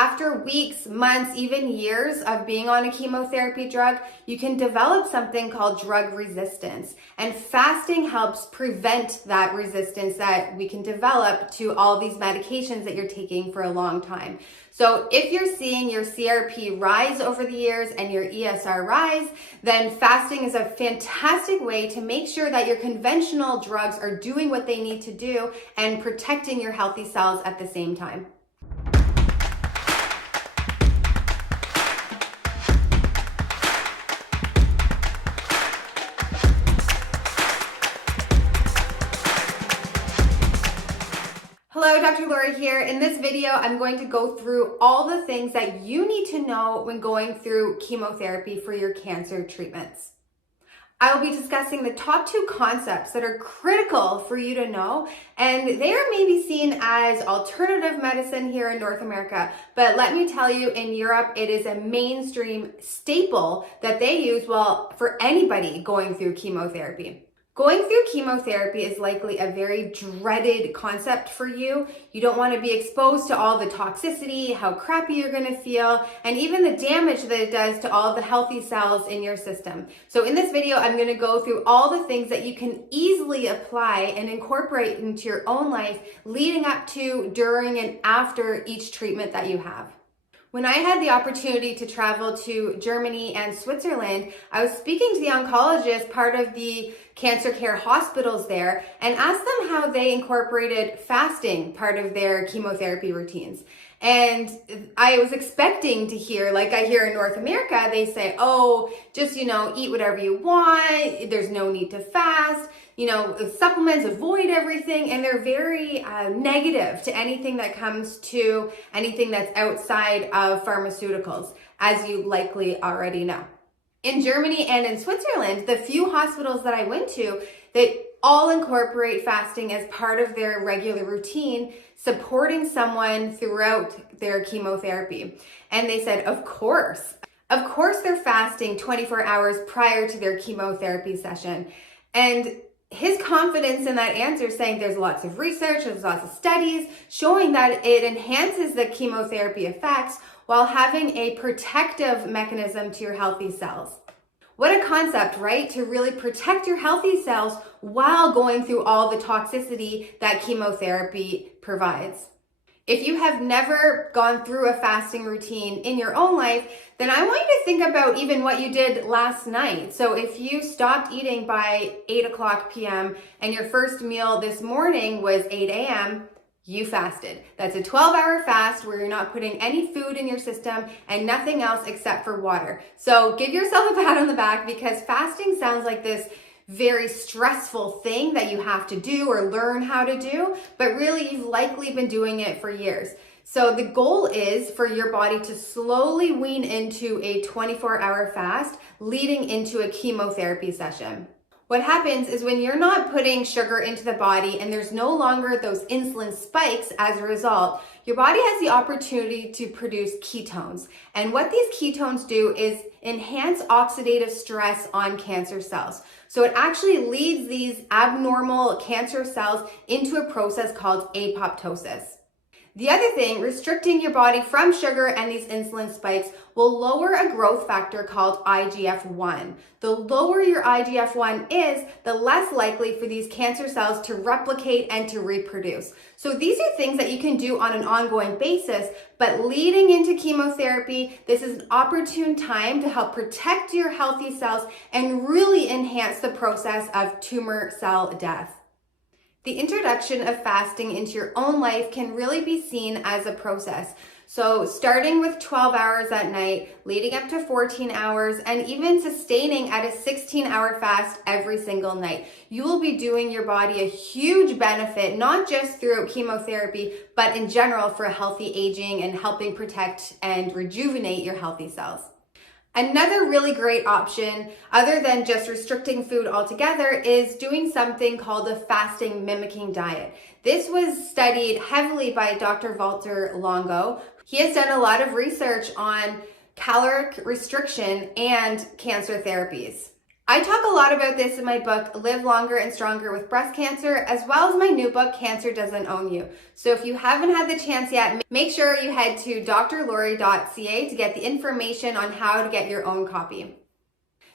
After weeks, months, even years of being on a chemotherapy drug, you can develop something called drug resistance. And fasting helps prevent that resistance that we can develop to all these medications that you're taking for a long time. So if you're seeing your CRP rise over the years and your ESR rise, then fasting is a fantastic way to make sure that your conventional drugs are doing what they need to do and protecting your healthy cells at the same time. Hello, Dr. Laura here. In this video, I'm going to go through all the things that you need to know when going through chemotherapy for your cancer treatments. I will be discussing the top 2 concepts that are critical for you to know, and they are maybe seen as alternative medicine here in North America, but let me tell you, in Europe, it is a mainstream staple that they use, for anybody going through chemotherapy. Going through chemotherapy is likely a very dreaded concept for you. You don't want to be exposed to all the toxicity, how crappy you're going to feel, and even the damage that it does to all of the healthy cells in your system. So in this video, I'm going to go through all the things that you can easily apply and incorporate into your own life leading up to, during, and after each treatment that you have. When I had the opportunity to travel to Germany and Switzerland, I was speaking to the oncologists, part of the cancer care hospitals there, and asked them how they incorporated fasting part of their chemotherapy routines. And I was expecting to hear, like I hear in North America, they say, oh, just, eat whatever you want. There's no need to fast. Supplements, avoid everything. And they're very negative to anything that comes to anything that's outside of pharmaceuticals, as you likely already know. In Germany and in Switzerland, the few hospitals that I went to, they all incorporate fasting as part of their regular routine, supporting someone throughout their chemotherapy. And they said, of course they're fasting 24 hours prior to their chemotherapy session. And his confidence in that answer, saying there's lots of research, there's lots of studies showing that it enhances the chemotherapy effects while having a protective mechanism to your healthy cells. What a concept, right? To really protect your healthy cells while going through all the toxicity that chemotherapy provides. If you have never gone through a fasting routine in your own life, then I want you to think about even what you did last night. So if you stopped eating by 8:00 p.m. and your first meal this morning was 8 a.m., you fasted. That's a 12-hour fast where you're not putting any food in your system and nothing else except for water. So give yourself a pat on the back, because fasting sounds like this very stressful thing that you have to do or learn how to do, but really you've likely been doing it for years. So the goal is for your body to slowly wean into a 24-hour fast leading into a chemotherapy session. What happens is when you're not putting sugar into the body and there's no longer those insulin spikes as a result, your body has the opportunity to produce ketones. And what these ketones do is enhance oxidative stress on cancer cells. So it actually leads these abnormal cancer cells into a process called apoptosis. The other thing, restricting your body from sugar and these insulin spikes will lower a growth factor called IGF-1. The lower your IGF-1 is, the less likely for these cancer cells to replicate and to reproduce. So these are things that you can do on an ongoing basis, but leading into chemotherapy, this is an opportune time to help protect your healthy cells and really enhance the process of tumor cell death. The introduction of fasting into your own life can really be seen as a process. So starting with 12 hours at night, leading up to 14 hours, and even sustaining at a 16-hour fast every single night. You will be doing your body a huge benefit, not just throughout chemotherapy, but in general for healthy aging and helping protect and rejuvenate your healthy cells. Another really great option, other than just restricting food altogether, is doing something called a fasting mimicking diet. This was studied heavily by Dr. Walter Longo. He has done a lot of research on caloric restriction and cancer therapies. I talk a lot about this in my book, Live Longer and Stronger with Breast Cancer, as well as my new book, Cancer Doesn't Own You. So if you haven't had the chance yet, make sure you head to drlori.ca to get the information on how to get your own copy.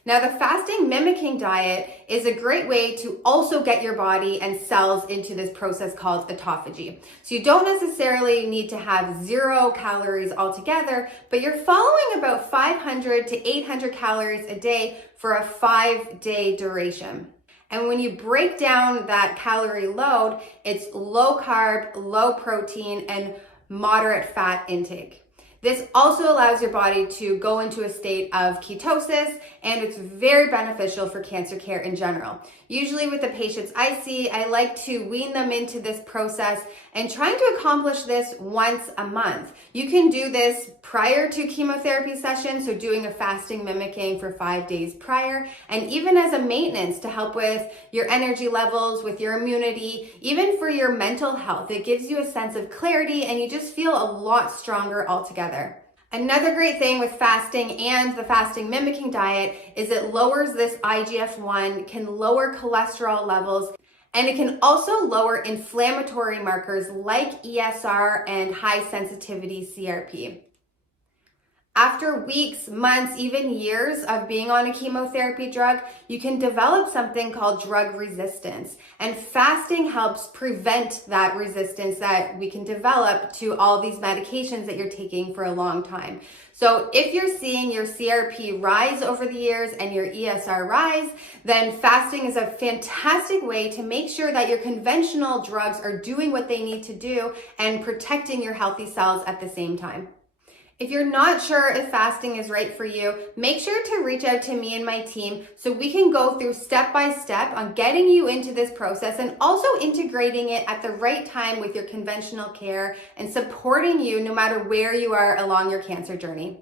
Now, the fasting mimicking diet is a great way to also get your body and cells into this process called autophagy. So you don't necessarily need to have 0 calories altogether, but you're following about 500 to 800 calories a day for a 5-day duration. And when you break down that calorie load, it's low carb, low protein, and moderate fat intake. This also allows your body to go into a state of ketosis, and it's very beneficial for cancer care in general. Usually with the patients I see, I like to wean them into this process and trying to accomplish this once a month. You can do this prior to chemotherapy sessions, so doing a fasting mimicking for 5 days prior, and even as a maintenance to help with your energy levels, with your immunity, even for your mental health. It gives you a sense of clarity and you just feel a lot stronger altogether. Another great thing with fasting and the fasting mimicking diet is it lowers this IGF-1, can lower cholesterol levels, and it can also lower inflammatory markers like ESR and high sensitivity CRP. After weeks, months, even years of being on a chemotherapy drug, you can develop something called drug resistance. And fasting helps prevent that resistance that we can develop to all these medications that you're taking for a long time. So if you're seeing your CRP rise over the years and your ESR rise, then fasting is a fantastic way to make sure that your conventional drugs are doing what they need to do and protecting your healthy cells at the same time. If you're not sure if fasting is right for you, make sure to reach out to me and my team so we can go through step by step on getting you into this process and also integrating it at the right time with your conventional care and supporting you no matter where you are along your cancer journey.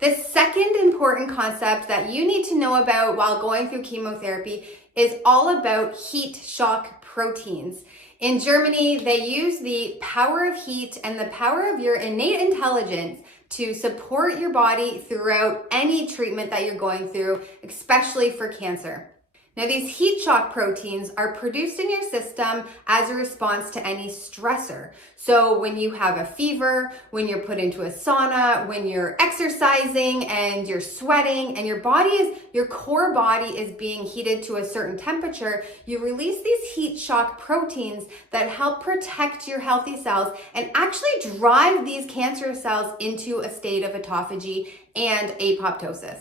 The second important concept that you need to know about while going through chemotherapy is all about heat shock proteins. In Germany, they use the power of heat and the power of your innate intelligence to support your body throughout any treatment that you're going through, especially for cancer. Now, these heat shock proteins are produced in your system as a response to any stressor. So when you have a fever, when you're put into a sauna, when you're exercising and you're sweating and your core body is being heated to a certain temperature, you release these heat shock proteins that help protect your healthy cells and actually drive these cancer cells into a state of autophagy and apoptosis.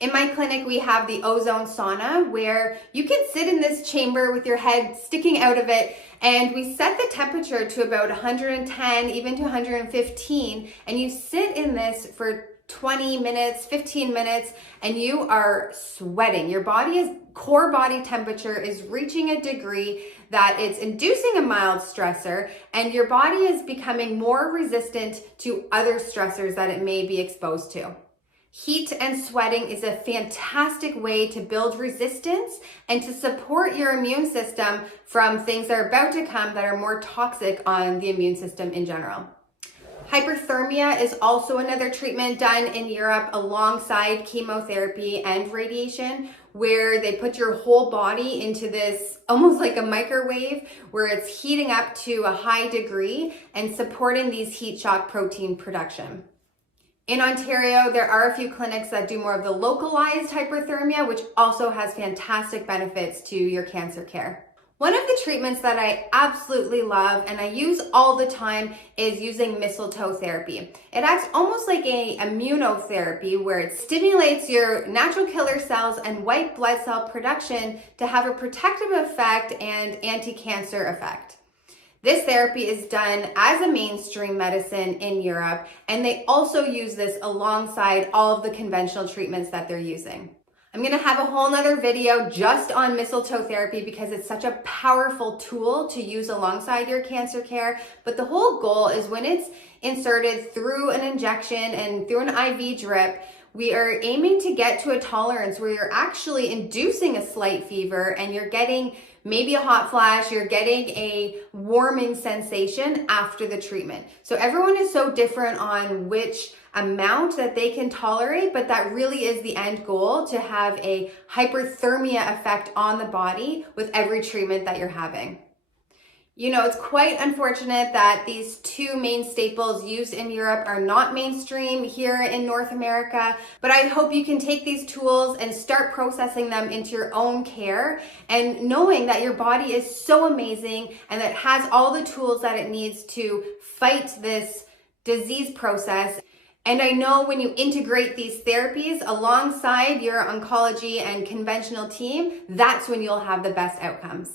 In my clinic, we have the Ozone sauna where you can sit in this chamber with your head sticking out of it, and we set the temperature to about 110, even to 115, and you sit in this for 20 minutes, 15 minutes, and you are sweating. Your core body temperature is reaching a degree that it's inducing a mild stressor, and your body is becoming more resistant to other stressors that it may be exposed to. Heat and sweating is a fantastic way to build resistance and to support your immune system from things that are about to come that are more toxic on the immune system in general. Hyperthermia is also another treatment done in Europe alongside chemotherapy and radiation, where they put your whole body into this almost like a microwave where it's heating up to a high degree and supporting these heat shock protein production. In Ontario, there are a few clinics that do more of the localized hyperthermia, which also has fantastic benefits to your cancer care. One of the treatments that I absolutely love and I use all the time is using mistletoe therapy. It acts almost like an immunotherapy where it stimulates your natural killer cells and white blood cell production to have a protective effect and anti-cancer effect. This therapy is done as a mainstream medicine in Europe, and they also use this alongside all of the conventional treatments that they're using. I'm gonna have a whole nother video just on mistletoe therapy because it's such a powerful tool to use alongside your cancer care, but the whole goal is when it's inserted through an injection and through an IV drip, we are aiming to get to a tolerance where you're actually inducing a slight fever and you're getting maybe a hot flash, you're getting a warming sensation after the treatment. So everyone is so different on which amount that they can tolerate, but that really is the end goal, to have a hyperthermia effect on the body with every treatment that you're having. You know, it's quite unfortunate that these two main staples used in Europe are not mainstream here in North America, but I hope you can take these tools and start processing them into your own care, and knowing that your body is so amazing and that it has all the tools that it needs to fight this disease process. And I know when you integrate these therapies alongside your oncology and conventional team, that's when you'll have the best outcomes.